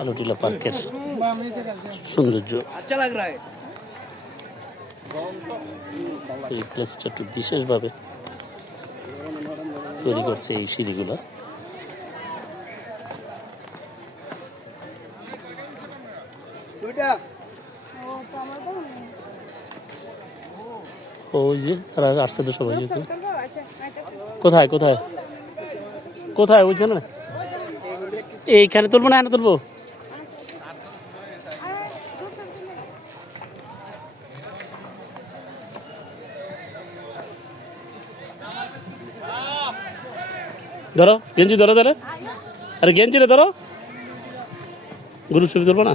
আলোটিলা সৌন্দর্য। একটু বিশেষভাবে তৈরি করছে এই সিঁড়িগুলো। ওই যে তারা আসতে তো সবাই। কোথায় কোথায়? কোথায়? ওইখানে? এইখানে তুলবো না, এখানে তুলবো? ধরো, গেঞ্জি ধরো, ধরে। আরে, গেঞ্জি রে ধরো। গুরু ছবি তুলবো না?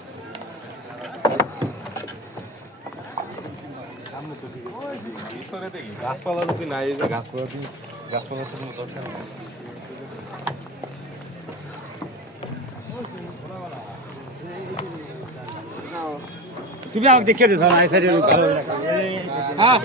গাছপালা যদি নাই যে গাছপালা দিন গাছপালা কোনো দরকার তুমি আমাকে দেখিয়ে দিস না, এই সাইডে ভালো হ্যাঁ।